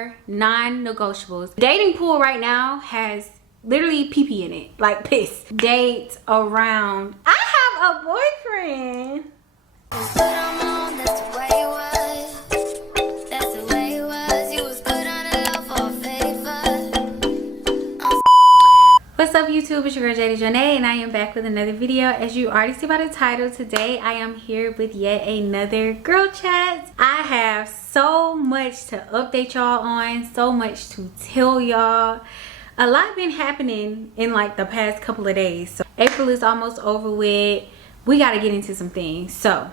your non-negotiables? Dating pool right now has literally pee-pee in it, like piss. Date around. I have a boyfriend. What's up YouTube, it's your girl JD and I am back with another video. As you already see by the title, today I am here with yet another girl chat. I have so much to update y'all on, so much to tell y'all. A lot been happening in like the past couple of days. So April is almost over with. We got to get into some things. So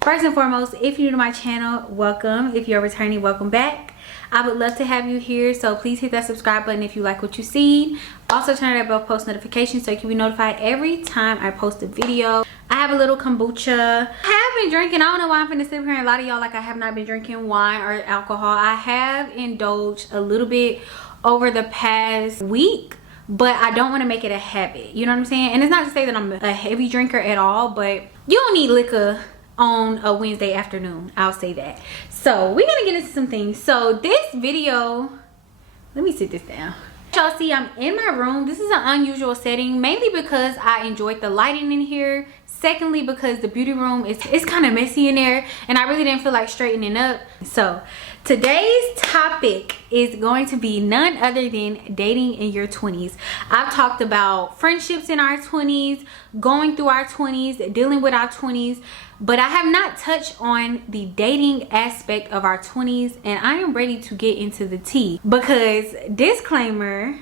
first and foremost, if you're new to my channel, welcome. If you're returning, welcome back. I would love to have you here, so please hit that subscribe button if you like what you see. Also turn on that bell post notification so you can be notified every time I post a video. I have a little kombucha. I have been drinking. I don't know why I'm finna sit here and a lot of y'all like I have not been drinking wine or alcohol. I have indulged a little bit over the past week, but I don't want to make it a habit. You know what I'm saying? And it's not to say that I'm a heavy drinker at all, but you don't need liquor on a Wednesday afternoon, I'll say that. So we're gonna get into some things. So this video, let me sit this down. Y'all see I'm in my room. This is an unusual setting, mainly because I enjoyed the lighting in here. Secondly, because the beauty room is kind of messy in there and I really didn't feel like straightening up. So today's topic is going to be none other than dating in your 20s. I've talked about friendships in our 20s, going through our 20s, dealing with our 20s, but I have not touched on the dating aspect of our 20s, and I am ready to get into the tea because, disclaimer,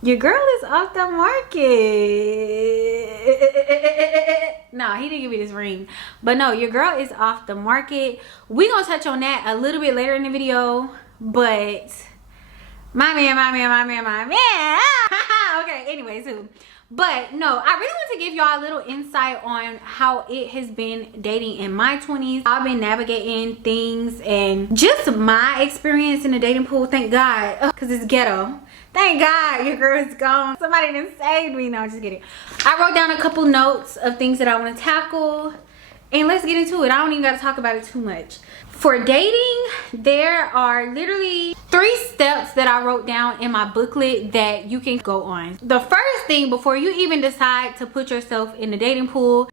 your girl is off the market. No, he didn't give me this ring, but no, your girl is off the market. We're gonna touch on that a little bit later in the video, but my man. Okay, anyways, but no, I really want to give y'all a little insight on how it has been dating in my 20s. I've been navigating things and just my experience in the dating pool. Thank God, because it's ghetto. Thank God your girl is gone. Somebody done saved me. No, just kidding. I wrote down a couple notes of things that I want to tackle, and let's get into it. I don't even got to talk about it too much. For dating, there are literally 3 steps that I wrote down in my booklet that you can go on. The first thing, before you even decide to put yourself in the dating pool,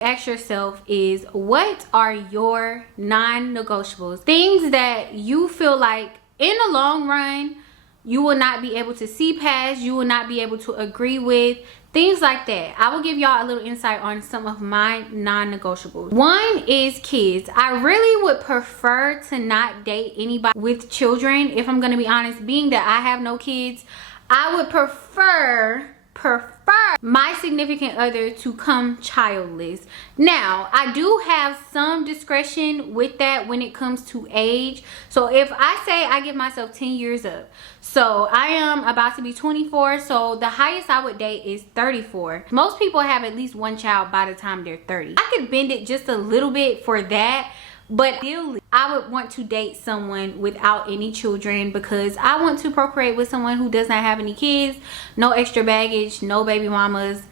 ask yourself is, what are your non-negotiables? Things that you feel like in the long run you will not be able to see past, you will not be able to agree with, things like that. I will give y'all a little insight on some of my non-negotiables. One is kids. I really would prefer to not date anybody with children, if I'm gonna be honest. Being that I have no kids, I would prefer my significant other to come childless. Now, I do have some discretion with that when it comes to age. So if I say I give myself 10 years up, so I am about to be 24, so the highest I would date is 34. Most people have at least 1 child by the time they're 30. I could bend it just a little bit for that, but ideally I would want to date someone without any children because I want to procreate with someone who does not have any kids, no extra baggage, no baby mamas,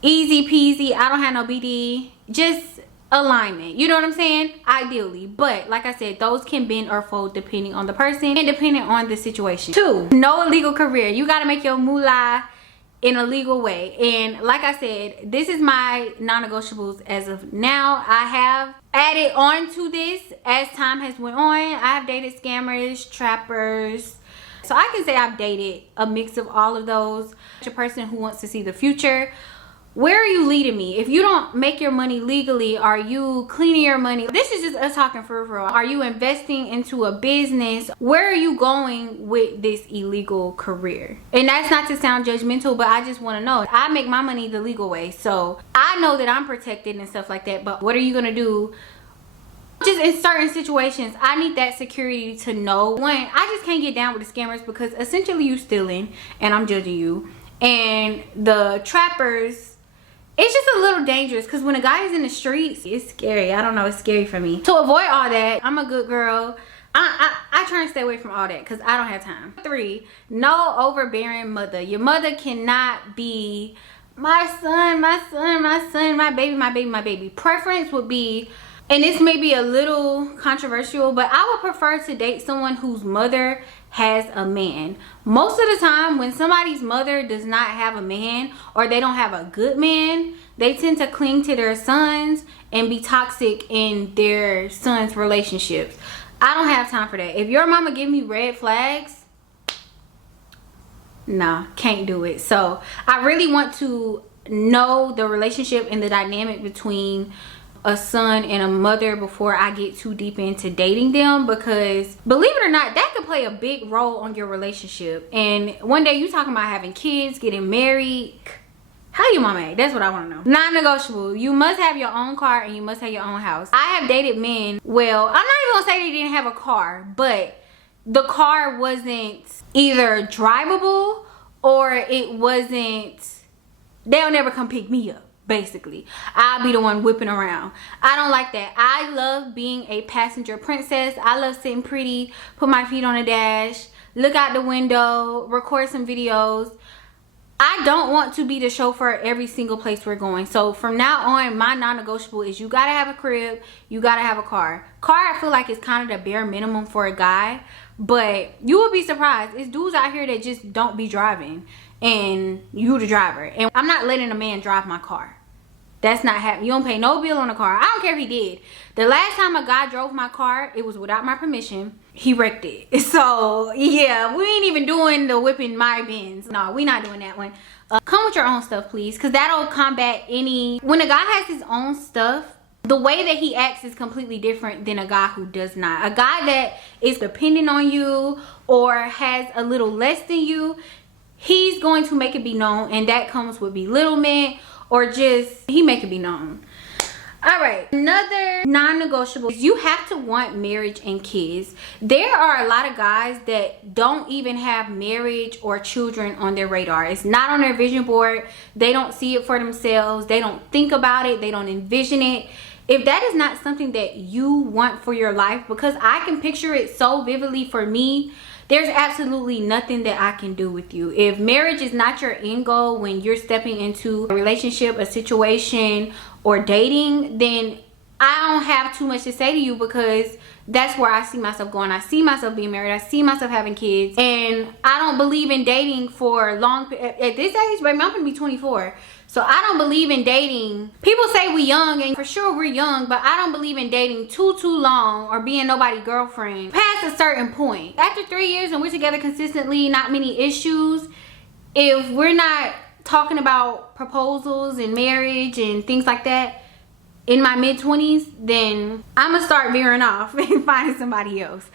easy peasy. I don't have no BD, just alignment. You know what I'm saying? Ideally. But like I said, those can bend or fold depending on the person and depending on the situation. 2, no illegal career. You got to make your moolah in a legal way. And like I said, this is my non-negotiables as of now. I have added on to this as time has went on. I have dated scammers, trappers, so I can say I've dated a mix of all of those. A person who wants to see the future. Where are you leading me? If you don't make your money legally, are you cleaning your money? This is just us talking for real. Are you investing into a business? Where are you going with this illegal career? And that's not to sound judgmental, but I just want to know. I make my money the legal way, so I know that I'm protected and stuff like that, but what are you gonna do? Just in certain situations, I need that security to know. One, I just can't get down with the scammers because essentially you stealing and I'm judging you. And the trappers, it's just a little dangerous because when a guy is in the streets, it's scary. I don't know, it's scary for me. To avoid all that, I'm a good girl. I try to stay away from all that because I don't have time. 3, no overbearing mother. Your mother cannot be my son, my baby. Preference would be and this may be a little controversial, but I would prefer to date someone whose mother has a man. Most of the time when somebody's mother does not have a man, or they don't have a good man, they tend to cling to their sons and be toxic in their sons' relationships. I don't have time for that. If your mama give me red flags, nah, can't do it. So I really want to know the relationship and the dynamic between a son and a mother before I get too deep into dating them, because believe it or not, that could play a big role on your relationship. And one day you talking about having kids, getting married. How your mama act? That's what I want to know. Non-negotiable. You must have your own car and you must have your own house. I have dated men, well, I'm not even gonna say they didn't have a car, but the car wasn't either drivable or it wasn't, they'll never come pick me up. Basically, I'll be the one whipping around. I don't like that. I love being a passenger princess. I love sitting pretty, put my feet on the dash, look out the window, record some videos. I don't want to be the chauffeur every single place we're going. So from now on, my non-negotiable is you gotta have a crib, you gotta have a car. Car, I feel like is kind of the bare minimum for a guy, but you will be surprised. It's dudes out here that just don't be driving and you the driver. And I'm not letting a man drive my car. That's not happening. You don't pay no bill on a car. I don't care if he did. The last time a guy drove my car, it was without my permission. He wrecked it. So yeah, we ain't even doing the whipping my Benz. No, we not doing that one. Come with your own stuff, please, because that'll combat any. When a guy has his own stuff, the way that he acts is completely different than a guy who does not. A guy that is dependent on you or has a little less than you, he's going to make it be known, and that comes with belittlement, or just he make it be known. All right, another non-negotiable is you have to want marriage and kids. There are a lot of guys that don't even have marriage or children on their radar. It's not on their vision board. They don't see it for themselves. They don't think about it. They don't envision it. If that is not something that you want for your life, because I can picture it so vividly for me, there's absolutely nothing that I can do with you. If marriage is not your end goal when you're stepping into a relationship, a situation, or dating, then I don't have too much to say to you, because that's where I see myself going. I see myself being married. I see myself having kids. And I don't believe in dating for long. At this age, baby, I'm gonna be 24. So I don't believe in dating. People say we young, and for sure we're young, but I don't believe in dating too long or being nobody's girlfriend past a certain point. After 3 years and we're together consistently, not many issues, if we're not talking about proposals and marriage and things like that in my mid-20s, then I'm gonna start veering off and finding somebody else.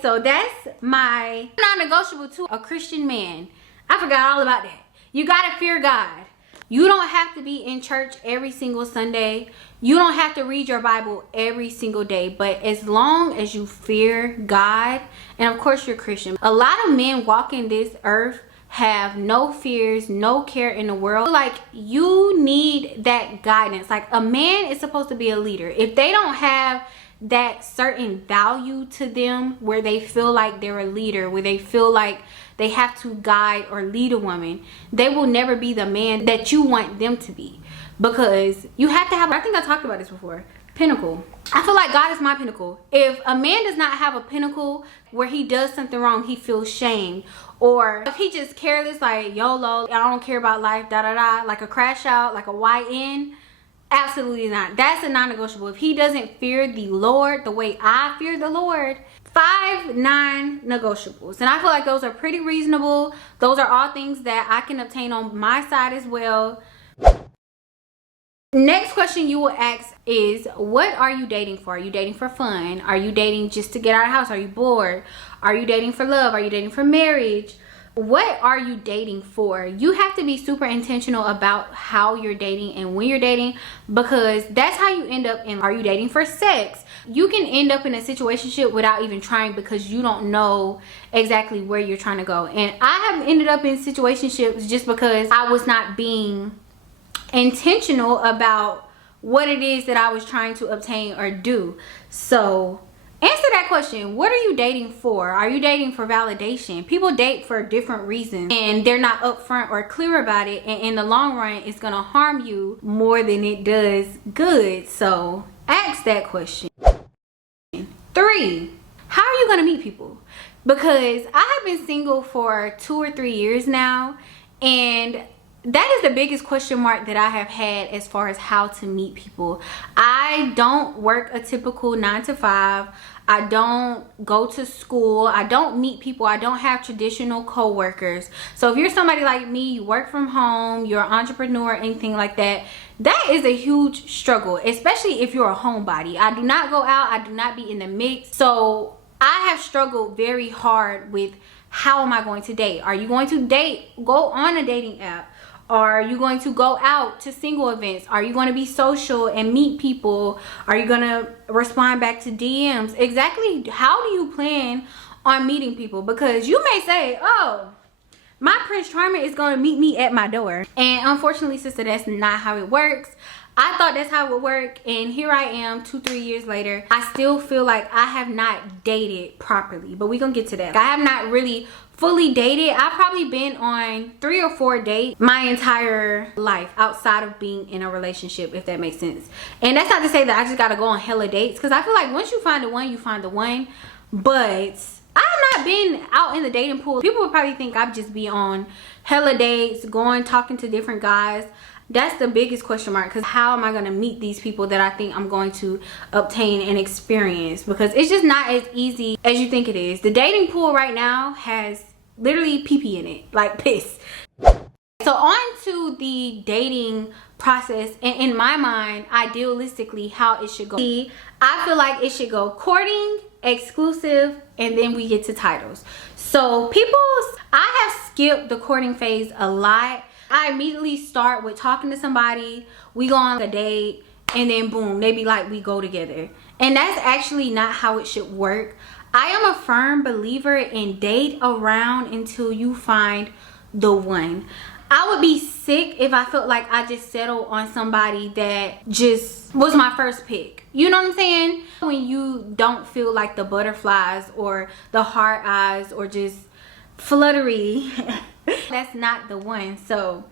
So that's my non-negotiable to a Christian man. I forgot all about that. You gotta fear God. You don't have to be in church every single Sunday. You don't have to read your Bible every single day. But as long as you fear God, and of course you're Christian. A lot of men walking this earth have no fears, no care in the world. Like, you need that guidance. Like, a man is supposed to be a leader. If they don't have that certain value to them where they feel like they're a leader, where they feel like they have to guide or lead a woman, they will never be the man that you want them to be. Because you have to have, I think I talked about this before, pinnacle. I feel like God is my pinnacle. If a man does not have a pinnacle where he does something wrong, he feels shame, or if he just careless, like YOLO, I don't care about life, da da da, like a crash out, like a YN, absolutely not. That's a non-negotiable. If he doesn't fear the Lord the way I fear the Lord. 5 non-negotiables, and I feel like those are pretty reasonable. Those are all things that I can obtain on my side as well. Next question you will ask is, what are you dating for? Are you dating for fun? Are you dating just to get out of the house? Are you bored? Are you dating for love? Are you dating for marriage? What are you dating for? You have to be super intentional about how you're dating and when you're dating, because that's how you end up in, are you dating for sex? You can end up in a situationship without even trying, because you don't know exactly where you're trying to go. And I have ended up in situationships just because I was not being intentional about what it is that I was trying to obtain or do. So answer that question. What are you dating for? Are you dating for validation? People date for different reasons, and they're not upfront or clear about it, and in the long run it's gonna harm you more than it does good. So Ask that question. 3, how are you gonna meet people? Because I have been single for 2 or 3 years now, and that is the biggest question mark that I have had as far as how to meet people. I don't work a typical 9 to 5. I don't go to school. I don't meet people. I don't have traditional co-workers. So if you're somebody like me, you work from home, you're an entrepreneur, anything like that, that is a huge struggle, especially if you're a homebody. I do not go out. I do not be in the mix. So I have struggled very hard with how am I going to date? Are you going to date? Go on a dating app. Are you going to go out to single events? Are you going to be social and meet people? Are you going to respond back to DMs? Exactly how do you plan on meeting people? Because you may say, oh, my Prince Charming is going to meet me at my door. And unfortunately, sister, that's not how it works. I thought that's how it would work, and here I am 2-3 years later. I still feel like I have not dated properly, but we're gonna get to that. I have not really fully dated. I've probably been on 3 or 4 dates my entire life outside of being in a relationship, if that makes sense. And that's not to say that I just gotta go on hella dates, because I feel like once you find the one, you find the one. But I've not been out in the dating pool. People would probably think I'd just be on hella dates, talking to different guys. That's the biggest question mark, because how am I going to meet these people that I think I'm going to obtain an experience? Because it's just not as easy as you think it is. The dating pool right now has literally pee-pee in it, like piss. So on to the dating process, and in my mind, idealistically, how it should go. I feel like it should go courting, exclusive, and then we get to titles. So I have skipped the courting phase a lot. I immediately start with talking to somebody, we go on a date, and then boom, they be like, we go together. And that's actually not how it should work. I am a firm believer in date around until you find the one. I would be sick if I felt like I just settled on somebody that just was my first pick. You know what I'm saying? When you don't feel like the butterflies or the heart eyes or just fluttery, that's not the one. So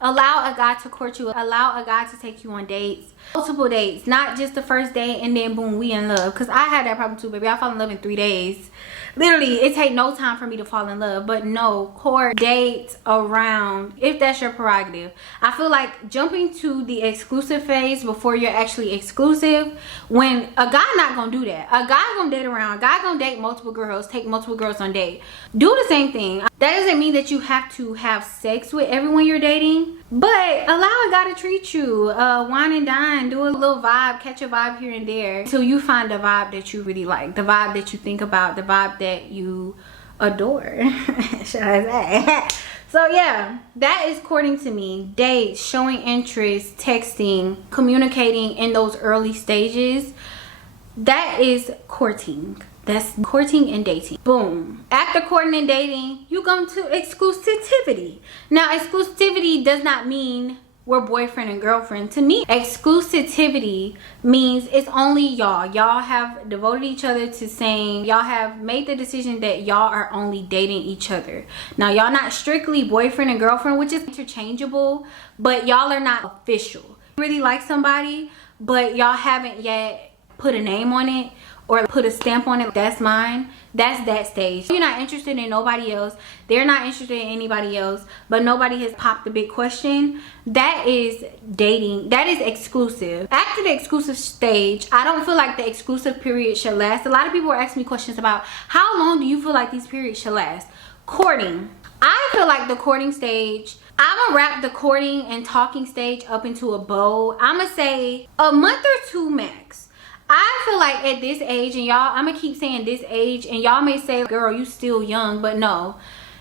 allow a guy to court you, allow a guy to take you on dates, multiple dates, not just the first date and then boom, we in love. Because I had that problem too, baby. I fall in love in 3 days. Literally, it take no time for me to fall in love. But no, court, date around, if that's your prerogative. I feel like jumping to the exclusive phase before you're actually exclusive, when a guy not gonna do that. A guy gonna date around, a guy gonna date multiple girls, take multiple girls on date. Do the same thing. That doesn't mean that you have to have sex with everyone you're dating, but allow a guy to treat you, wine and dine, do a little vibe, catch a vibe here and there until you find the vibe that you really like, the vibe that you think about, the vibe that you adore. Should I say? So yeah, that is courting to me. Dates, showing interest, texting, communicating in those early stages. That is courting. That's courting and dating. Boom. After courting and dating, you go to exclusivity. Now, exclusivity does not mean we're boyfriend and girlfriend. To me, exclusivity means it's only y'all. Y'all have devoted each other to saying, y'all have made the decision that y'all are only dating each other. Now, y'all not strictly boyfriend and girlfriend, which is interchangeable, but y'all are not official. You really like somebody, but y'all haven't yet put a name on it or put a stamp on it. That's mine. That's that stage. You're not interested in nobody else. They're not interested in anybody else, but nobody has popped the big question. That is dating. That is exclusive. After the exclusive stage, I don't feel like the exclusive period should last. A lot of people are asking me questions about how long do you feel like these periods should last. Courting. I feel like the courting stage, I'm gonna wrap the courting and talking stage up into a bow. I'm gonna say a month or 2 max. I feel like at this age, and y'all, I'm gonna keep saying this age, and y'all may say, girl, you still young, but no.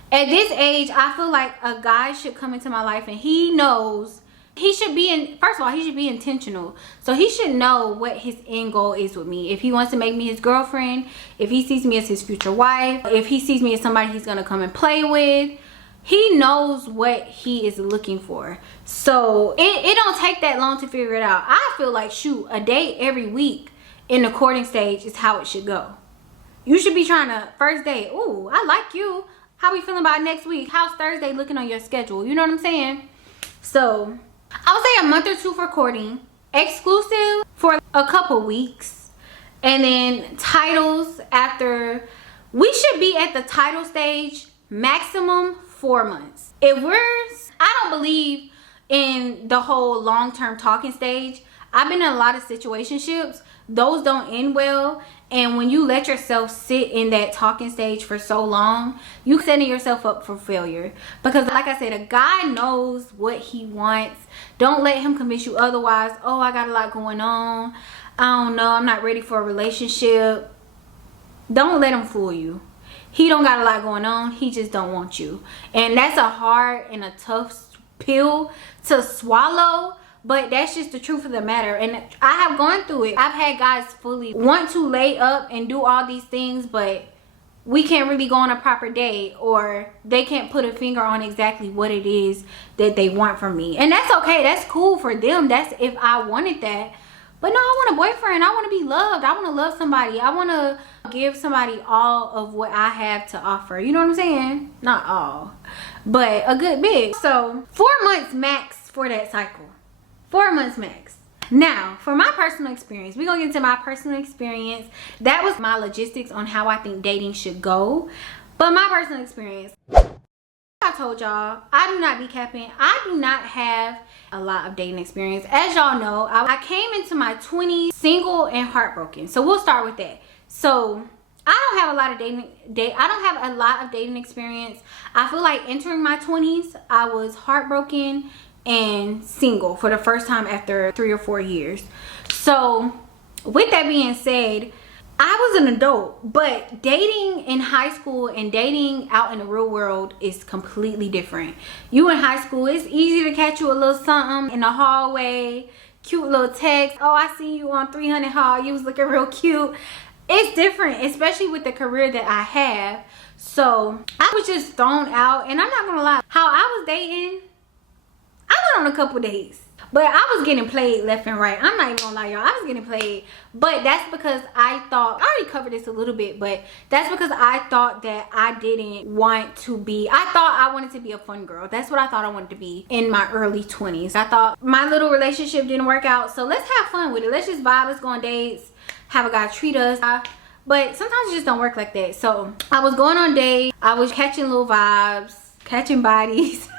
At this age, I feel like a guy should come into my life and he knows, he should be in, first of all, he should be intentional. So he should know what his end goal is with me. If he wants to make me his girlfriend, if he sees me as his future wife, if he sees me as somebody he's gonna come and play with, he knows what he is looking for. So it don't take that long to figure it out. I feel like, shoot, a date every week in the courting stage is how it should go. You should be trying to, first date, ooh, I like you. How we feeling about next week? How's Thursday looking on your schedule? You know what I'm saying? So I would say a month or 2 for courting, exclusive for a couple weeks. And then titles after, we should be at the title stage maximum 4 months. I don't believe in the whole long-term talking stage. I've been in a lot of situationships. Those don't end well. And when you let yourself sit in that talking stage for so long, you setting yourself up for failure. Because like I said, a guy knows what he wants. Don't let him convince you otherwise. Oh, I got a lot going on. I don't know. I'm not ready for a relationship. Don't let him fool you. He don't got a lot going on. He just don't want you. And that's a hard and a tough pill to swallow. But that's just the truth of the matter. And I have gone through it. I've had guys fully want to lay up and do all these things, but we can't really go on a proper date, or they can't put a finger on exactly what it is that they want from me. And that's okay. That's cool for them. That's if I wanted that. But no, I want a boyfriend. I want to be loved. I want to love somebody. I want to give somebody all of what I have to offer. You know what I'm saying? Not all, but a good bit. So 4 months max for that cycle. 4 months max. Now, for my personal experience, we're gonna get into my personal experience. That was my logistics on how I think dating should go. But my personal experience, I told y'all, I do not be capping. I do not have a lot of dating experience. As y'all know, I came into my 20s single and heartbroken. So we'll start with that. So I don't have a lot of dating experience. I feel like entering my 20s, I was heartbroken and single for the first time after 3 or 4 years. So with that being said, I was an adult, but dating in high school and dating out in the real world is completely different. You in high school, it's easy to catch you a little something in the hallway, cute little text. Oh, I see you on 300 Hall, you was looking real cute. It's different, especially with the career that I have. So I was just thrown out, and I'm not gonna lie, how I was dating, I went on a couple dates, but I was getting played left and right. I'm not even gonna lie, y'all. I was getting played, but that's because I thought, I already covered this a little bit, but that's because I thought that I didn't want to be, I thought I wanted to be a fun girl. That's what I thought I wanted to be in my early 20s. I thought my little relationship didn't work out, so let's have fun with it. Let's just vibe, let's go on dates, have a guy treat us. But sometimes it just don't work like that. So I was going on dates, I was catching little vibes, catching bodies.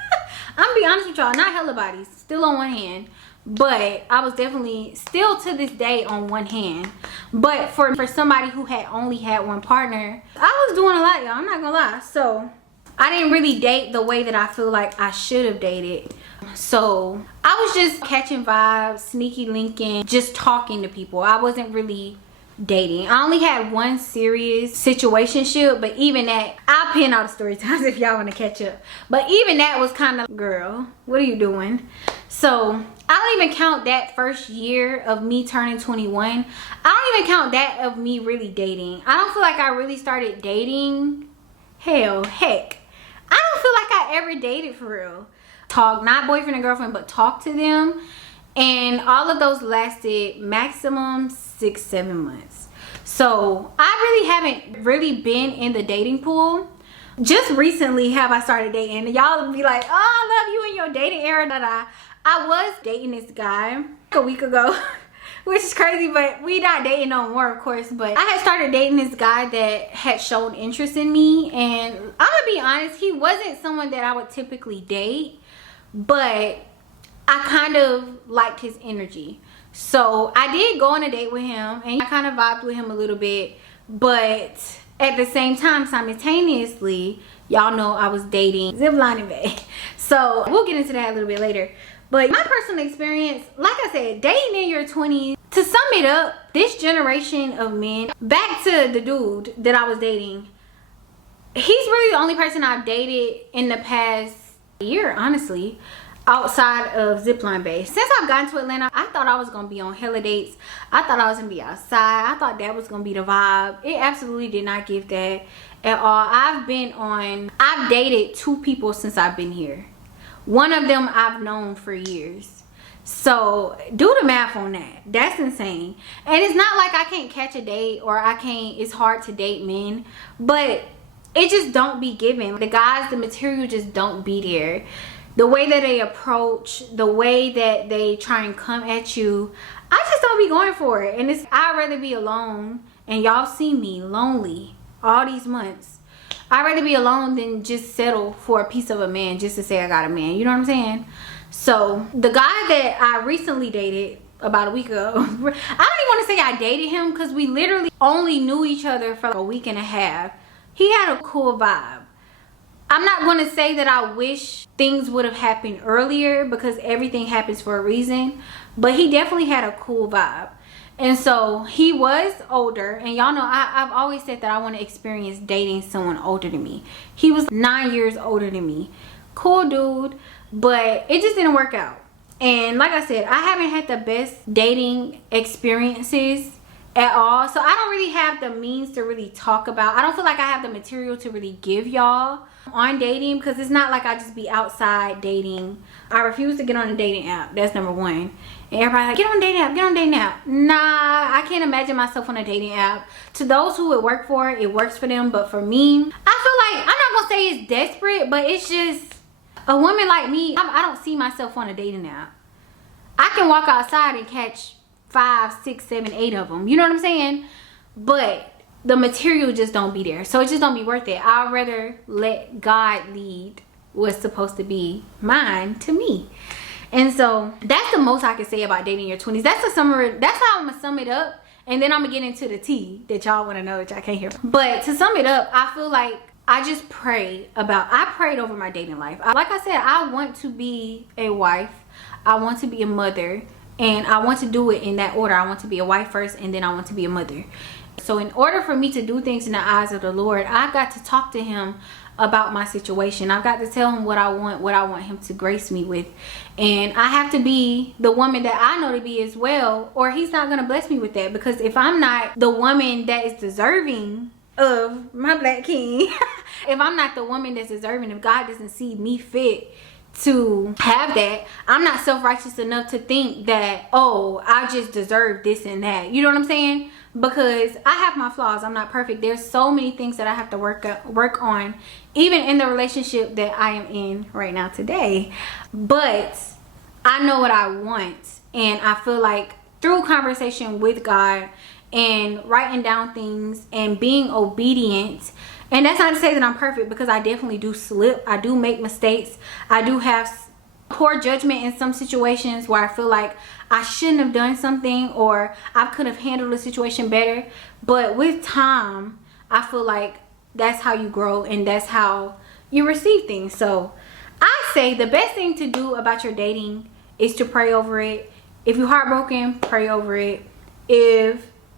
I'm gonna be honest with y'all, not hella bodies, still on one hand, but I was definitely still to this day on one hand. But for somebody who had only had one partner, I was doing a lot, y'all. I'm not gonna lie. So I didn't really date the way that I feel like I should have dated. So I was just catching vibes, sneaky linking, just talking to people. I wasn't really dating. I only had one serious situationship, but even that, I'll pin all the story times if y'all want to catch up. But even that was kind of, girl, what are you doing? So I don't even count that first year of me turning 21. I don't even count that of me really dating. I don't feel like I really started dating. Heck, I don't feel like I ever dated for real. Talk, not boyfriend and girlfriend, but talk to them. And all of those lasted maximum 6-7 months. So I really haven't really been in the dating pool. Just recently have I started dating. Y'all be like, oh, I love you in your dating era. I was dating this guy a week ago, which is crazy, but we not dating no more, of course. But I had started dating this guy that had shown interest in me, and I'm gonna be honest, he wasn't someone that I would typically date, but I kind of liked his energy. So I did go on a date with him, and I kind of vibed with him a little bit, but at the same time, simultaneously, y'all know I was dating Zipline Bay. So we'll get into that a little bit later. But my personal experience, like I said, dating in your 20s, to sum it up, this generation of men, back to the dude that I was dating, he's really the only person I've dated in the past year, honestly, outside of Zipline Bay. Since I've gotten to Atlanta, I thought I was gonna be on hella dates. I thought I was gonna be outside. I thought that was gonna be the vibe. It absolutely did not give that at all. I've dated 2 people since I've been here. One of them I've known for years. So do the math on that. That's insane. And it's not like I can't catch a date, or it's hard to date men, but it just don't be given. The guys, the material just don't be there. The way that they approach, the way that they try and come at you, I just don't be going for it. And I'd rather be alone, and y'all see me lonely all these months. I'd rather be alone than just settle for a piece of a man just to say I got a man. You know what I'm saying? So the guy that I recently dated about a week ago, I don't even want to say I dated him because we literally only knew each other for like a week and a half. He had a cool vibe. I'm not going to say that I wish things would have happened earlier because everything happens for a reason, but he definitely had a cool vibe. And so he was older, and y'all know I've always said that I want to experience dating someone older than me. He was 9 years older than me. Cool dude, but it just didn't work out. And like I said, I haven't had the best dating experiences at all, so I don't really have the means to really talk about. I don't feel like I have the material to really give y'all on dating, because it's not like I just be outside dating. I refuse to get on a dating app. That's number one. And everybody like, get on a dating app, get on a dating app. Nah, I can't imagine myself on a dating app. To those who it work for, it works for them, but for me, I feel like, I'm not gonna say it's desperate, but it's just a woman like me. I don't see myself on a dating app. I can walk outside and catch 5, 6, 7, 8 of them. You know what I'm saying? But the material just don't be there. So it just don't be worth it. I'd rather let God lead what's supposed to be mine to me. And so that's the most I can say about dating your 20s. That's a summary. That's how I'm gonna sum it up. And then I'm gonna get into the tea that y'all wanna know that y'all can't hear. But to sum it up, I feel like I just prayed over my dating life. Like I said, I want to be a wife. I want to be a mother. And I want to do it in that order. I want to be a wife first, and then I want to be a mother. So in order for me to do things in the eyes of the Lord, I've got to talk to him about my situation. I've got to tell him what I want him to grace me with. And I have to be the woman that I know to be as well, or he's not going to bless me with that. Because if I'm not the woman that is deserving of my black king, if I'm not the woman that's deserving, if God doesn't see me fit to have that, I'm not self-righteous enough to think that, oh, I just deserve this and that. You know what I'm saying? Because I have my flaws. I'm not perfect. There's so many things that I have to work on, even in the relationship that I am in right now today. But I know what I want, and I feel like through conversation with God and writing down things and being obedient. And that's not to say that I'm perfect, because I definitely do slip. I do make mistakes. I do have poor judgment in some situations where I feel like I shouldn't have done something, or I could have handled the situation better. But with time, I feel like that's how you grow, and that's how you receive things. So I say the best thing to do about your dating is to pray over it. If you're heartbroken, pray over it.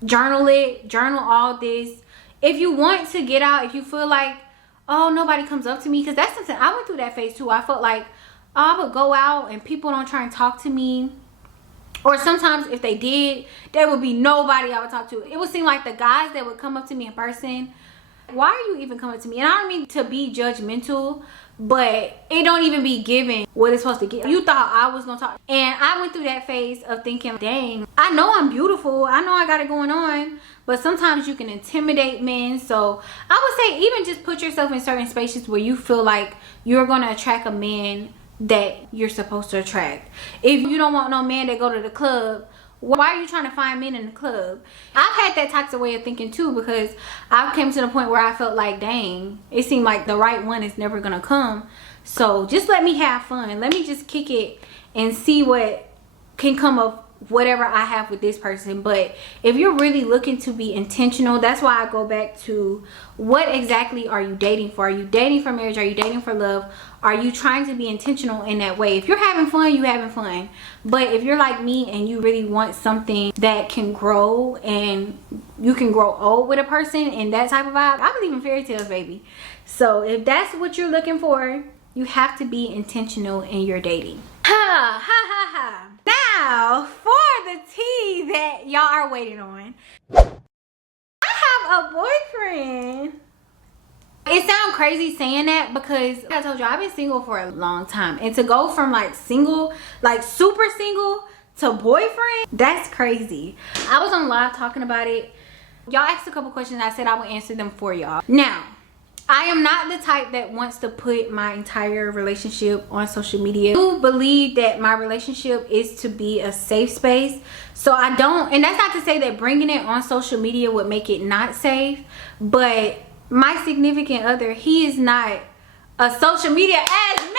Journal all this. If you want to get out, if you feel like, oh, nobody comes up to me, because that's something I went through that phase too. I felt like, oh, I would go out and people don't try and talk to me, or sometimes if they did, there would be nobody I would talk to. It would seem like the guys that would come up to me in person, why are you even coming to me? And I don't mean to be judgmental, but it don't even be given what it's supposed to get. You thought I was gonna talk. And I went through that phase of thinking, dang, I know I'm beautiful, I know I got it going on, but sometimes you can intimidate men. So I would say, even just put yourself in certain spaces where you feel like you're gonna attract a man that you're supposed to attract. If you don't want no man that go to the club, why are you trying to find men in the club? I've had that toxic way of thinking too, because I came to the point where I felt like, dang, it seemed like the right one is never gonna come. So just let me have fun. Let me just kick it and see what can come of whatever I have with this person. But if you're really looking to be intentional, that's why I go back to, what exactly are you dating for? Are you dating for marriage? Are you dating for love? Are you trying to be intentional in that way? If you're having fun, you having fun. But if you're like me and you really want something that can grow, and you can grow old with a person and that type of vibe, I believe in fairy tales, baby. So if that's what you're looking for, you have to be intentional in your dating. Ha ha ha ha. Now for the tea that y'all are waiting on. I have a boyfriend. It sounds crazy saying that, because I told you I've been single for a long time, and to go from like single, like super single, to boyfriend, that's crazy. I was on live talking about it. Y'all asked a couple questions. I said I would answer them for y'all. Now, I am not the type that wants to put my entire relationship on social media. I do believe that my relationship is to be a safe space. So I don't, and that's not to say that bringing it on social media would make it not safe, but my significant other, he is not a social media ass man.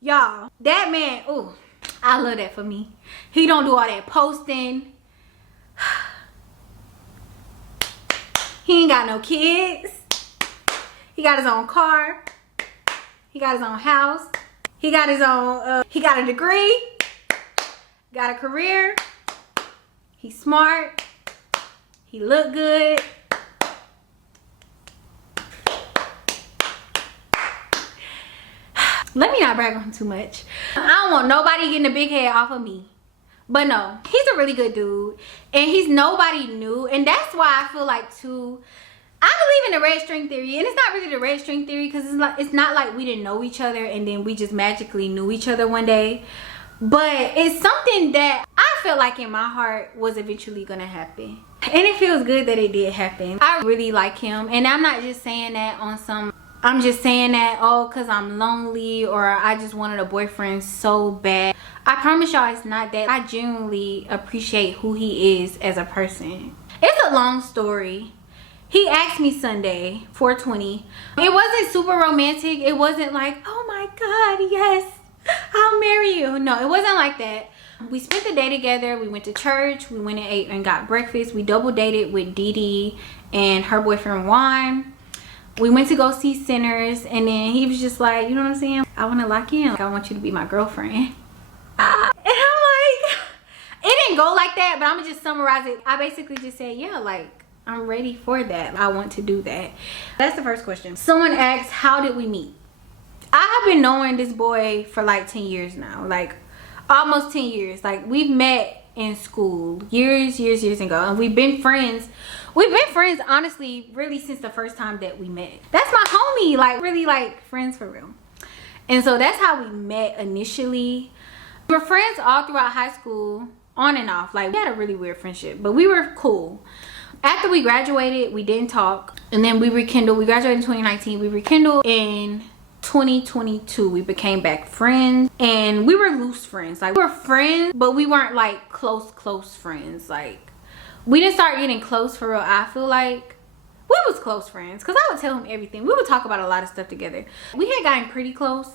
Y'all, that man, ooh, I love that for me. He don't do all that posting. He ain't got no kids. He got his own car. He got his own house. He got his own, he got a degree. Got a career. He's smart. He look good. Let me not brag on him too much. I don't want nobody getting a big head off of me. But no, he's a really good dude. And he's nobody new. And that's why I feel like too, I believe in the red string theory. And it's not really the red string theory because it's not like we didn't know each other and then we just magically knew each other one day. But it's something that I feel like in my heart was eventually gonna happen. And it feels good that it did happen. I really like him. And I'm not just saying that on some, I'm just saying that, oh, because I'm lonely or I just wanted a boyfriend so bad. I promise y'all it's not that. I genuinely appreciate who he is as a person. It's a long story. He asked me Sunday, 420. It wasn't super romantic. It wasn't like, oh my God, yes, I'll marry you. No, it wasn't like that. We spent the day together. We went to church. We went and ate and got breakfast. We double dated with Dee Dee and her boyfriend Juan. We went to go see Sinners, and then he was just like, you know what I'm saying? I want to lock in. I want you to be my girlfriend. And I'm like, it didn't go like that, but I'm gonna just summarize it. I basically just said, yeah, like, I'm ready for that. I want to do that. That's the first question. Someone asked, how did we meet? I have been knowing this boy for like 10 years now, like almost 10 years. Like, we've met in school years ago, and we've been friends honestly really since the first time that we met. That's my homie, like really like friends for real. And so that's how we met initially. We were friends all throughout high school, on and off. Like, we had a really weird friendship, but we were cool. After we graduated, we didn't talk, and then we rekindled. We graduated in 2019. We rekindled in 2022. We became back friends, and we were loose friends. Like, we were friends, but we weren't like close friends. Like, we didn't start getting close for real. I feel like we was close friends because I would tell him everything. We would talk about a lot of stuff together. We had gotten pretty close,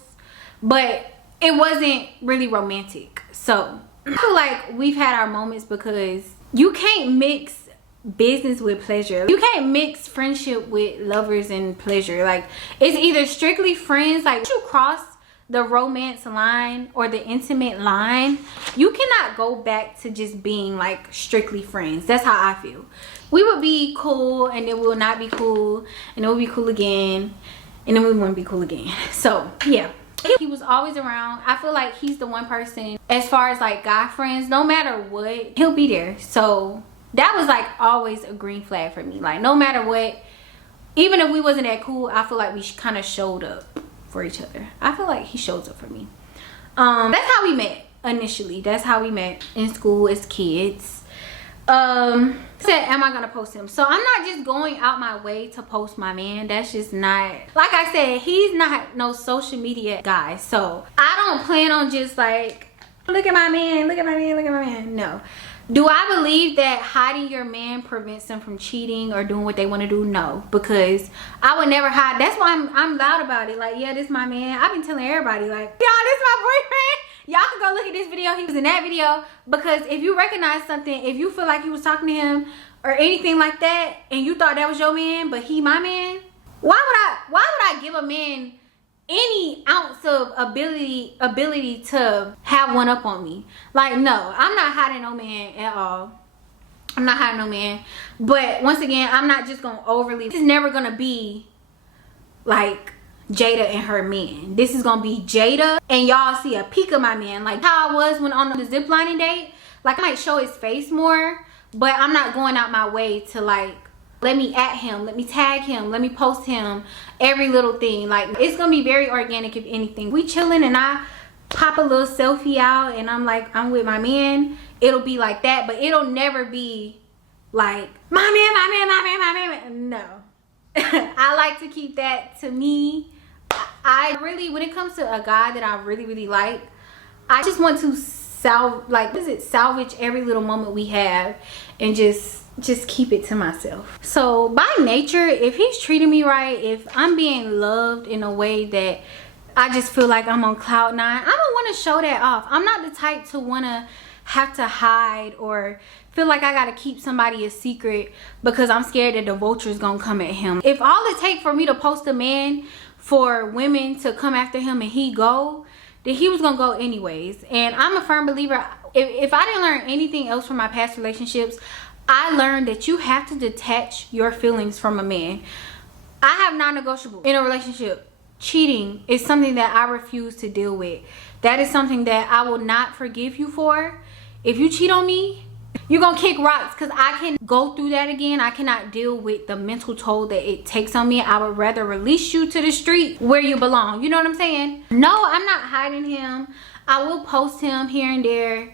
but it wasn't really romantic. So I feel like we've had our moments because you can't mix business with pleasure. You can't mix friendship with lovers and pleasure. Like, it's either strictly friends. Like, you cross the romance line or the intimate line, you cannot go back to just being like strictly friends. That's how I feel. We would be cool, and then we will not be cool, and then we'll be cool again, and then we wouldn't be cool again. So yeah, he was always around. I feel like he's the one person, as far as like guy friends, no matter what, he'll be there. So that was like always a green flag for me. Like, no matter what, even if we wasn't that cool, I feel like we kind of showed up for each other. I feel like he shows up for me. That's how we met initially. That's how we met in school as kids. Said, am I gonna post him? So I'm not just going out my way to post my man. That's just not, like I said, he's not no social media guy. So I don't plan on just like, look at my man, look at my man, look at my man. No. Do I believe that hiding your man prevents them from cheating or doing what they want to do? No, because I would never hide. That's why I'm loud about it. Like, yeah, this is my man. I've been telling everybody, like, y'all, this is my boyfriend. Y'all can go look at this video. He was in that video. Because if you recognize something, if you feel like you was talking to him or anything like that, and you thought that was your man, but he my man, why would I give a man any ounce of ability to have one up on me? Like, no, I'm not hiding no man at all. I'm not hiding no man. But once again, I'm not just gonna overly, this is never gonna be like Jada and her man. This is gonna be Jada and y'all see a peek of my man, like how I was when on the zip lining date. Like, I might show his face more, but I'm not going out my way to like, let me at him, let me tag him, let me post him, every little thing. Like, it's gonna be very organic. If anything, we chilling and I pop a little selfie out and I'm like, I'm with my man, it'll be like that. But it'll never be like my man. No. I like to keep that to me. I really, when it comes to a guy that I really like, I just want to salvage every little moment we have and just keep it to myself. So by nature, if he's treating me right, if I'm being loved in a way that I just feel like I'm on cloud nine, I don't want to show that off. I'm not the type to want to have to hide or feel like I gotta keep somebody a secret because I'm scared that the vulture's gonna come at him. If all it takes for me to post a man for women to come after him and he go, then he was gonna go anyways. And I'm a firm believer, if I didn't learn anything else from my past relationships, I learned that you have to detach your feelings from a man. I have non-negotiables in a relationship. Cheating is something that I refuse to deal with. That is something that I will not forgive you for. If you cheat on me, you're gonna kick rocks, because I can go through that again. I cannot deal with the mental toll that it takes on me. I would rather release you to the street where you belong. You know what I'm saying? No, I'm not hiding him. I will post him here and there.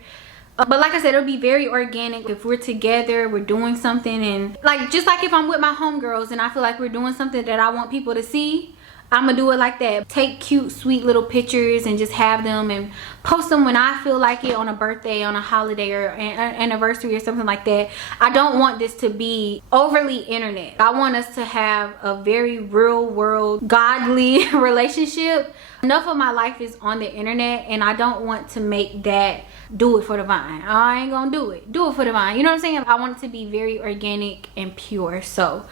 But like I said, it'll be very organic. If we're together, we're doing something, and like just like if I'm with my homegirls and I feel like we're doing something that I want people to see, I'm gonna do it like that. Take cute, sweet little pictures and just have them and post them when I feel like it, on a birthday, on a holiday, or an anniversary or something like that. I don't want this to be overly internet. I want us to have a very real world, godly relationship. Enough of my life is on the internet, and I don't want to make that do it for the vine. I ain't gonna do it. Do it for the vine. You know what I'm saying? I want it to be very organic and pure. So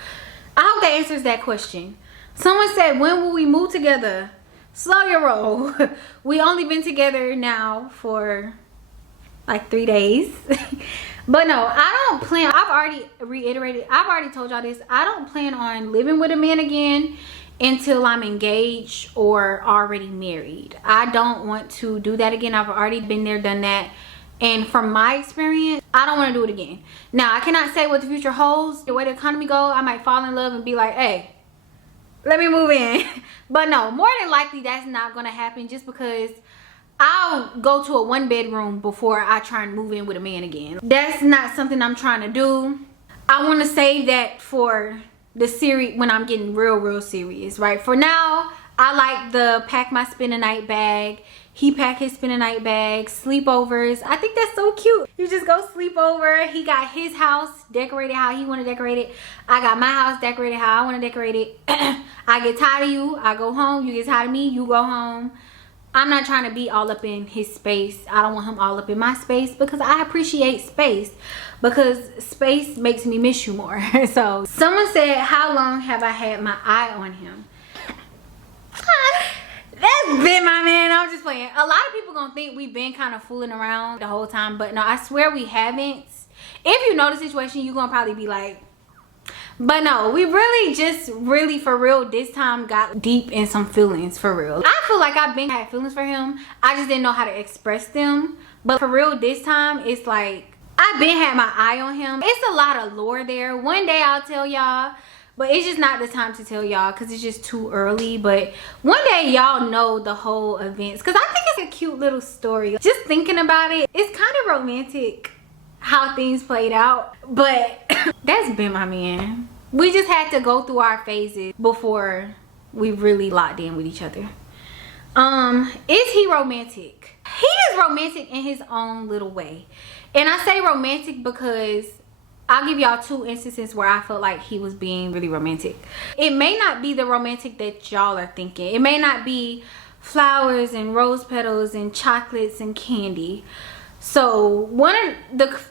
I hope that answers that question. Someone said, when will we move together? Slow your roll. We only been together now for like 3 days. But no, I don't plan. I've already reiterated. I've already told y'all this. I don't plan on living with a man again until I'm engaged or already married. I don't want to do that again. I've already been there, done that. And from my experience, I don't want to do it again. Now, I cannot say what the future holds. The way the economy go, I might fall in love and be like, hey, let me move in. But no, more than likely that's not gonna happen, just because I'll go to a 1-bedroom before I try and move in with a man again. That's not something I'm trying to do. I want to save that for the series when I'm getting real serious. Right, for now, I like the pack my spend a night bag. He pack his spend a night bag, sleepovers. I think that's so cute. You just go sleep over. He got his house decorated how he want to decorate it. I got my house decorated how I want to decorate it. I get tired of you, I go home. You get tired of me, you go home. I'm not trying to be all up in his space. I don't want him all up in my space, because I appreciate space, because space makes me miss you more. So someone said, how long have I had my eye on him? That's been my man. I'm just playing. A lot of people gonna think we've been kind of fooling around the whole time, but no, I swear we haven't. If you know the situation, you're gonna probably be like, but no, we really for real this time got deep in some feelings, for real. I feel like I've been had feelings for him. I just didn't know how to express them. But for real this time, it's like I've been had my eye on him. It's a lot of lore there. One day I'll tell y'all, but it's just not the time to tell y'all because it's just too early. But one day y'all know the whole events, because I think it's a cute little story. Just thinking about it, it's kind of romantic how things played out. But that's been my man. We just had to go through our phases before we really locked in with each other. Is he romantic? He is romantic in his own little way. And I say romantic because I'll give y'all 2 instances where I felt like he was being really romantic. It may not be the romantic that y'all are thinking. It may not be flowers and rose petals and chocolates and candy. So one of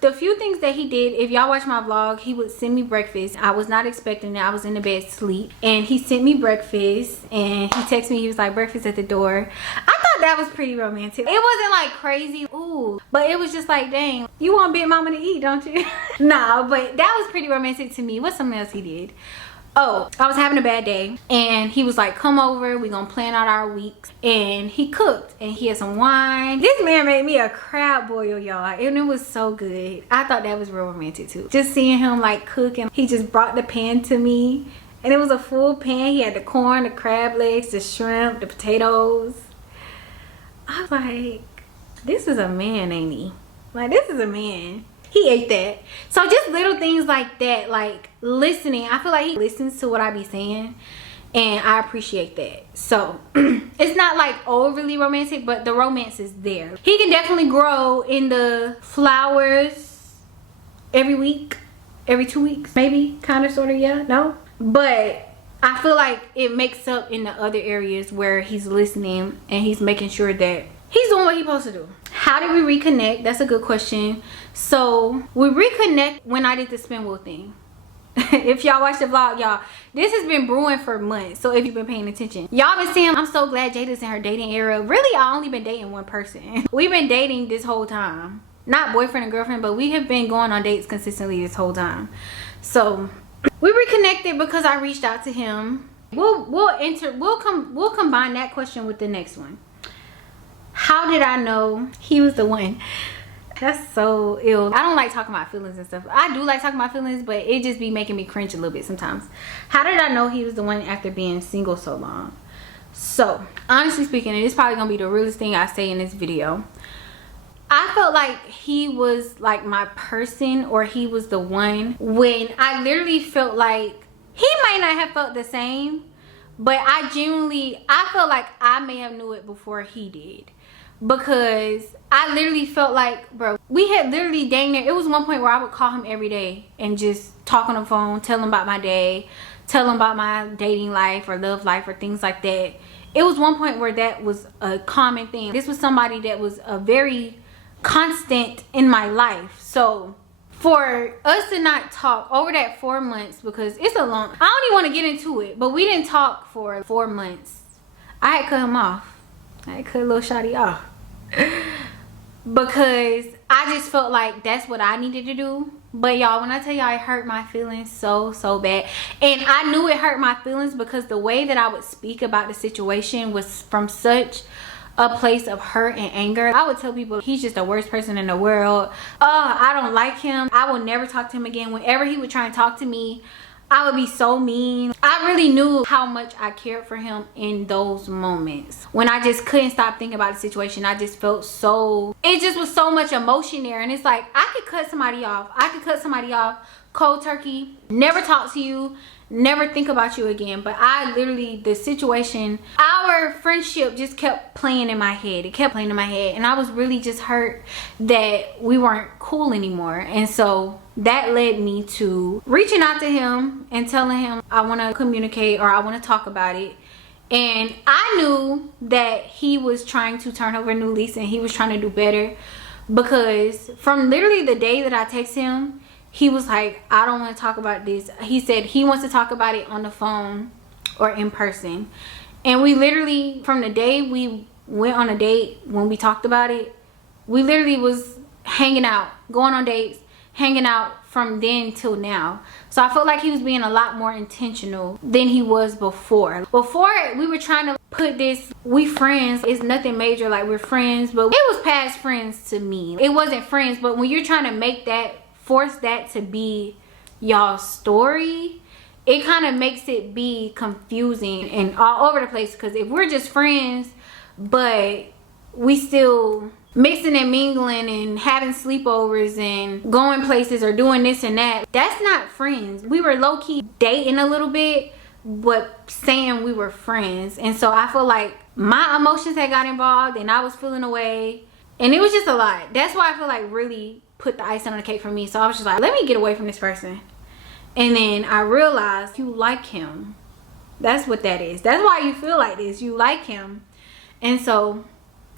the few things that he did, if y'all watch my vlog, he would send me breakfast. I was not expecting it. I was in the bed asleep, and he sent me breakfast, and he texted me. He was like, breakfast at the door. I thought that was pretty romantic. It wasn't like crazy, ooh, but it was just like, dang, you want Big Mama to eat, don't you? Nah, but that was pretty romantic to me. What's something else he did? Oh, I was having a bad day, and he was like, come over, we gonna plan out our weeks. And he cooked, and he had some wine. This man made me a crab boil, y'all, and it was so good. I thought that was real romantic too. Just seeing him like cook, and he just brought the pan to me, and it was a full pan. He had the corn, the crab legs, the shrimp, the potatoes. I was like, this is a man, ain't he? Like, this is a man. He ate that. So just little things like that, like listening. I feel like he listens to what I be saying, and I appreciate that. So it's not like overly romantic, but the romance is there. He can definitely grow in the flowers every week, every 2 weeks, maybe, kind of, sort of, yeah, no? But I feel like it makes up in the other areas where he's listening and he's making sure that he's doing what he's supposed to do. How did we reconnect? That's a good question. So we reconnect when I did the spin wheel thing. If y'all watch the vlog, y'all, this has been brewing for months. So if you've been paying attention, y'all been seeing, I'm so glad Jada's in her dating era. Really, I only been dating one person. We've been dating this whole time. Not boyfriend and girlfriend, but we have been going on dates consistently this whole time. So we reconnected because I reached out to him. We'll combine that question with the next one. How did I know he was the one? That's so ill. I don't like talking about feelings and stuff. I do like talking about feelings, but it just be making me cringe a little bit sometimes. How did I know he was the one after being single so long? So, honestly speaking, and this is probably gonna be the realest thing I say in this video, I felt like he was like my person, or he was the one, when I literally felt like he might not have felt the same, but I felt like I may have knew it before he did. Because I literally felt like, bro, we had literally dang near, it was one point where I would call him every day and just talk on the phone, tell him about my day, tell him about my dating life or love life or things like that. It was one point where that was a common thing. This was somebody that was a very constant in my life. So for us to not talk over that 4 months, because it's a long, I don't even want to get into it, but we didn't talk for 4 months. I had cut him off. I cut a little shawty off because I just felt like that's what I needed to do. But y'all, when I tell y'all, it hurt my feelings so bad, and I knew it hurt my feelings because the way that I would speak about the situation was from such a place of hurt and anger. I would tell people he's just the worst person in the world. Oh, I don't like him. I will never talk to him again. Whenever he would try and talk to me, I would be so mean. I really knew how much I cared for him in those moments when I just couldn't stop thinking about the situation. I just felt so, it just was so much emotion there. And it's like, I could cut somebody off. I could cut somebody off cold turkey, never talk to you, never think about you again. But I literally, the situation, our friendship just kept playing in my head. It kept playing in my head, and I was really just hurt that we weren't cool anymore. And so that led me to reaching out to him and telling him I want to communicate, or I want to talk about it. And I knew that he was trying to turn over a new lease and he was trying to do better, because from literally the day that I texted him, he was like, I don't want to talk about this. He said he wants to talk about it on the phone or in person. And we literally, from the day we went on a date, when we talked about it, we literally was hanging out, going on dates, hanging out from then till now. So I felt like he was being a lot more intentional than he was before. Before, we were trying to put this, we friends, it's nothing major, like we're friends, but it was past friends to me. It wasn't friends, but when you're trying to make that, force that to be y'all's story, it kind of makes it be confusing and all over the place. Because if we're just friends, but we still mixing and mingling and having sleepovers and going places or doing this and that, that's not friends. We were low-key dating a little bit, but saying we were friends. And so I feel like my emotions had got involved and I was feeling away, and it was just a lot. That's why I feel like really put the icing on the cake for me. So I was just like, let me get away from this person. And then I realized you like him. That's what that is. That's why you feel like this. You like him. And so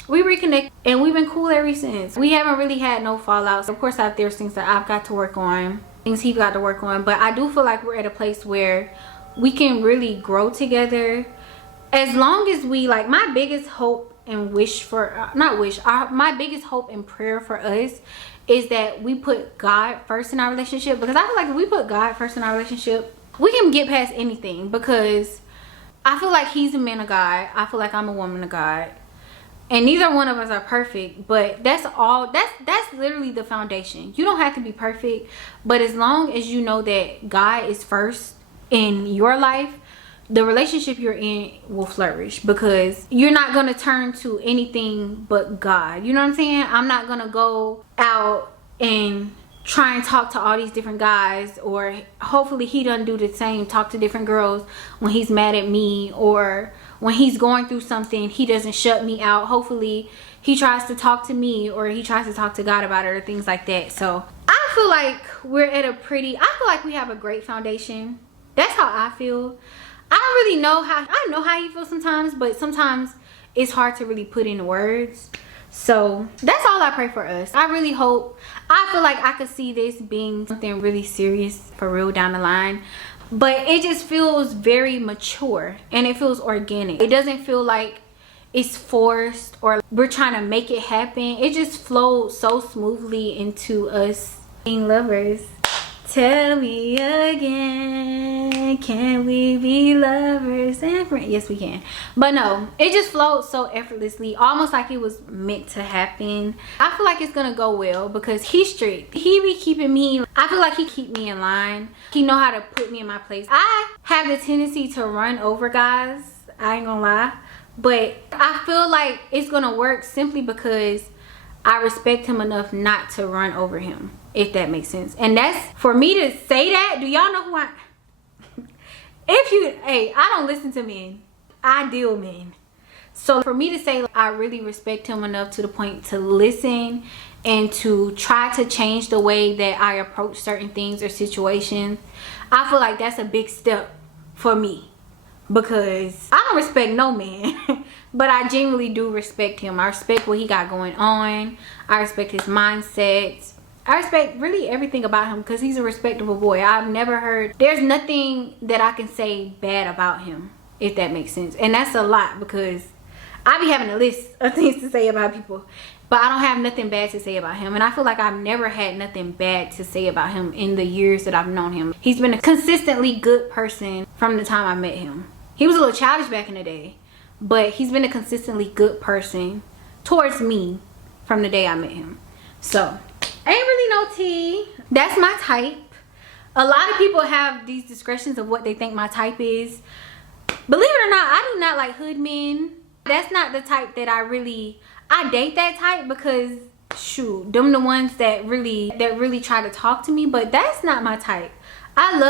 we reconnected and we've been cool ever since. We haven't really had no fallouts. Of course, there's things that I've got to work on, things he's got to work on, but I do feel like we're at a place where we can really grow together, as long as we, like, my biggest hope and wish for, my biggest hope and prayer for us is that we put God first in our relationship. Because I feel like if we put God first in our relationship, we can get past anything. Because I feel like he's a man of God, I feel like I'm a woman of God, and neither one of us are perfect, but that's all, that's literally the foundation. You don't have to be perfect, but as long as you know that God is first in your life, the relationship you're in will flourish, because you're not going to turn to anything but God. You know what I'm saying? I'm not going to go out and try and talk to all these different guys, or hopefully he doesn't do the same, talk to different girls when he's mad at me, or when he's going through something, he doesn't shut me out. Hopefully he tries to talk to me, or he tries to talk to God about it, or things like that. So I feel like we're at a pretty, I feel like we have a great foundation. That's how I feel. I don't really know how, I know how you feel sometimes, but sometimes it's hard to really put into words. So that's all I pray for us. I really hope, I feel like I could see this being something really serious for real down the line, but it just feels very mature and it feels organic. It doesn't feel like it's forced or we're trying to make it happen. It just flowed so smoothly into us being lovers. Tell me again, can we be lovers and friends? Yes, we can. But no, it just flowed so effortlessly, almost like it was meant to happen. I feel like it's gonna go well because he's strict. He be keeping me, I feel like he keep me in line. He know how to put me in my place. I have the tendency to run over guys, I ain't gonna lie. But I feel like it's gonna work simply because I respect him enough not to run over him, if that makes sense. And that's, for me to say that, do y'all know who I, if you, hey, I don't listen to men, I deal men. So for me to say like, I really respect him enough to the point to listen and to try to change the way that I approach certain things or situations, I feel like that's a big step for me. Because I don't respect no man, but I genuinely do respect him. I respect what he got going on. I respect his mindset. I respect really everything about him because he's a respectable boy. I've never heard, there's nothing that I can say bad about him, if that makes sense. And that's a lot because I be having a list of things to say about people, but I don't have nothing bad to say about him. And I feel like I've never had nothing bad to say about him in the years that I've known him. He's been a consistently good person from the time I met him. He was a little childish back in the day, but he's been a consistently good person towards me from the day I met him. So, ain't really no tea. That's my type. A lot of people have these discretions of what they think my type is. Believe it or not, I do not like hood men. That's not the type that I date that type because, shoot, them the ones that really try to talk to me, but that's not my type. I don't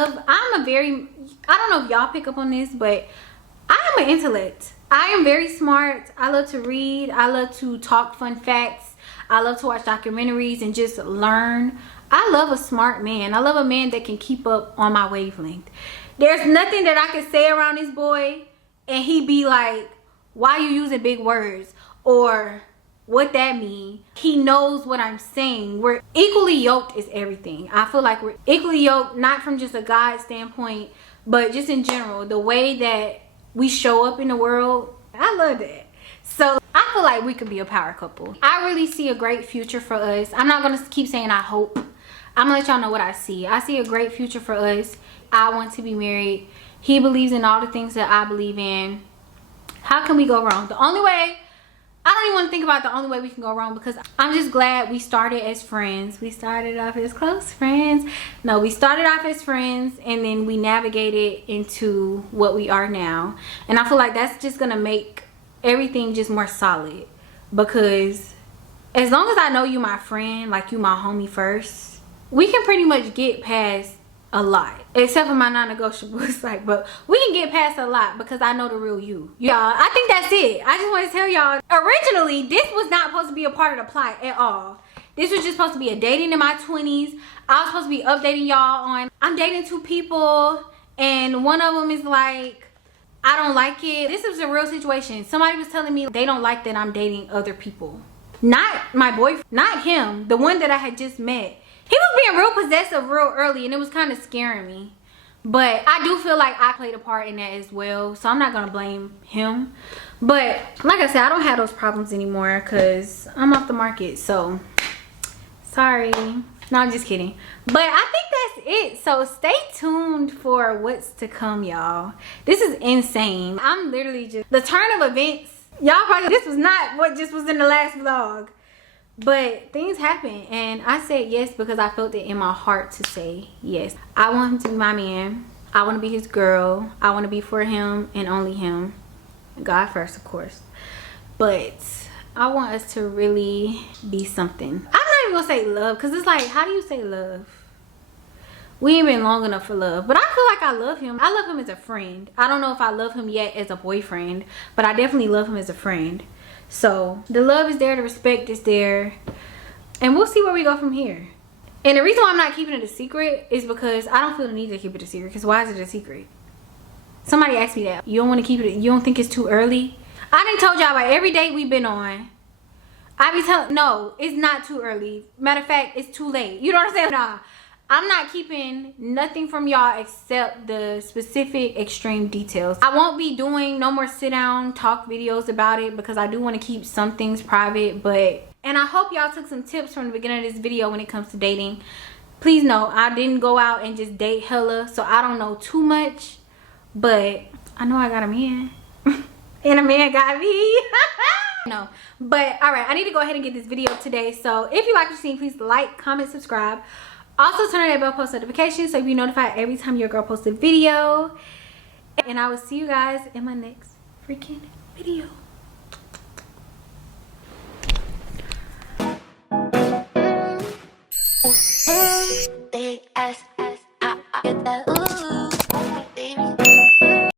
know if y'all pick up on this, but I am an intellect. I am very smart. I love to read. I love to talk fun facts. I love to watch documentaries and just learn. I love a smart man. I love a man that can keep up on my wavelength. There's nothing that I can say around this boy and he be like, why you using big words? Or what that mean? He knows what I'm saying. We're equally yoked is everything. I feel like we're equally yoked, not from just a God standpoint, but just in general, the way that we show up in the world. I love that. So I feel like we could be a power couple. I really see a great future for us. I'm not gonna keep saying I hope. I'm gonna let y'all know what I see. I see a great future for us. I want to be married. He believes in all the things that I believe in. How can we go wrong? The only way, I don't even want to think about the only way we can go wrong because I'm just glad we started as friends. We started off as close friends. No, we started off as friends and then we navigated into what we are now. And I feel like that's just going to make everything just more solid because as long as I know you my friend, like you my homie first, we can pretty much get past a lot, except for my non-negotiables. Like, but we can get past a lot because I know the real you. Y'all, I think that's it. I just want to tell y'all, originally this was not supposed to be a part of the plot at all. This was just supposed to be a dating in my 20s. I was supposed to be updating y'all on I'm dating 2 people and one of them is like, I don't like it. This was a real situation. Somebody was telling me they don't like that I'm dating other people. Not my boyfriend, not him, the one that I had just met. He was being real possessive real early and it was kind of scaring me. But I do feel like I played a part in that as well. So I'm not going to blame him. But like I said, I don't have those problems anymore because I'm off the market. So sorry. No, I'm just kidding. But I think that's it. So stay tuned for what's to come, y'all. This is insane. I'm literally just, the turn of events. Y'all probably, this was not what just was in the last vlog. But things happen and I said yes because I felt it in my heart to say yes. I want him to be my man. I want to be his girl. I want to be for him and only him. God first, of course. But I want us to really be something. I'm not even gonna say love, because it's like, how do you say love? We ain't been long enough for love. But I feel like I love him. I love him as a friend. I don't know if I love him yet as a boyfriend, but I definitely love him as a friend. So the love is there, the respect is there, and we'll see where we go from here. And the reason why I'm not keeping it a secret is because I don't feel the need to keep it a secret. Because why is it a secret? Somebody asked me that. You don't want to keep it, you don't think it's too early? I done told y'all about every date we've been on. I be telling, no, it's not too early. Matter of fact, it's too late. You know what I'm saying? Nah, I'm not keeping nothing from y'all except the specific extreme details. I won't be doing no more sit down talk videos about it because I do want to keep some things private. And I hope y'all took some tips from the beginning of this video when it comes to dating. Please know I didn't go out and just date hella, so I don't know too much, but I know I got a man. And a man got me. No, but all right, I need to go ahead and get this video today. So if you like what you're seeing, please like, comment, subscribe. Also turn on that bell post notification so you'll be notified every time your girl posts a video. And I will see you guys in my next freaking video. Big ass,